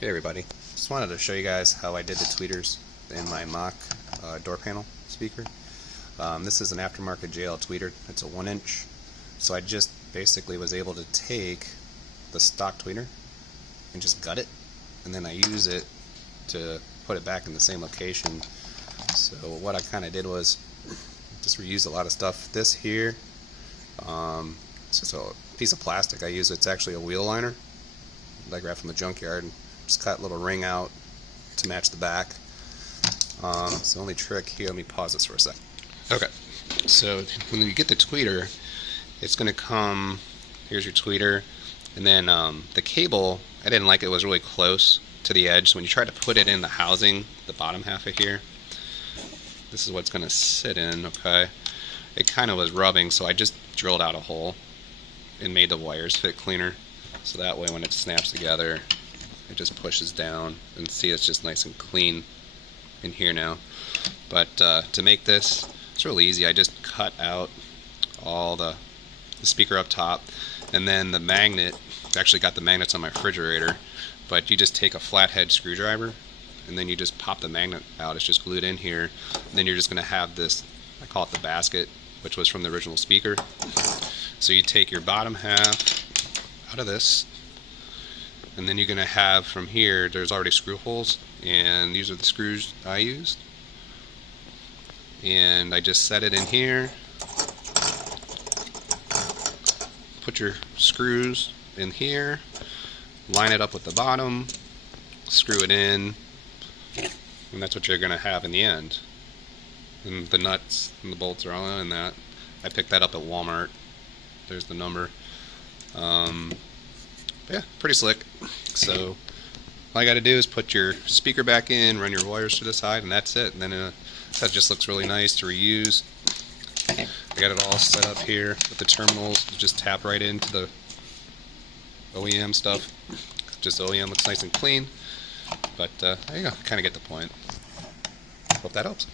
Hey everybody, just wanted to show you guys how I did the tweeters in my Mach door panel speaker. This is an aftermarket JL tweeter. It's a 1-inch, so I just basically was able to take the stock tweeter and just gut it, and then I use it to put it back in the same location. So what I kind of did was just reuse a lot of stuff. This here, it's just a piece of plastic I use. It's actually a wheel liner that I grabbed from the junkyard. Just cut a little ring out to match the back. It's the only trick here. Let me pause this for a second. Okay, so when you get the tweeter, it's going to come, here's your tweeter, and then the cable, I didn't like it, was really close to the edge. So when you try to put it in the housing, the bottom half of here, this is what's going to sit in, okay? It kind of was rubbing, so I just drilled out a hole and made the wires fit cleaner. So that way when it snaps together, it just pushes down, and see, it's just nice and clean in here now. But to make this, it's really easy. I just cut out all the speaker up top, and then the magnet, I've actually got the magnets on my refrigerator, but you just take a flathead screwdriver and then you just pop the magnet out. It's just glued in here, and then you're just going to have this, I call it the basket, which was from the original speaker. So you take your bottom half out of this, and then you're going to have from here, there's already screw holes, and these are the screws I used. And I just set it in here, put your screws in here, line it up with the bottom, screw it in, and that's what you're going to have in the end. And the nuts and the bolts are all in that. I picked that up at Walmart. There's the number. Yeah, pretty slick. So all you got to do is put your speaker back in, run your wires to the side, and that's it. And then that just looks really nice to reuse. I got it all set up here with the terminals. Just tap right into the OEM stuff. Just OEM looks nice and clean. But there you go, kind of get the point. Hope that helps.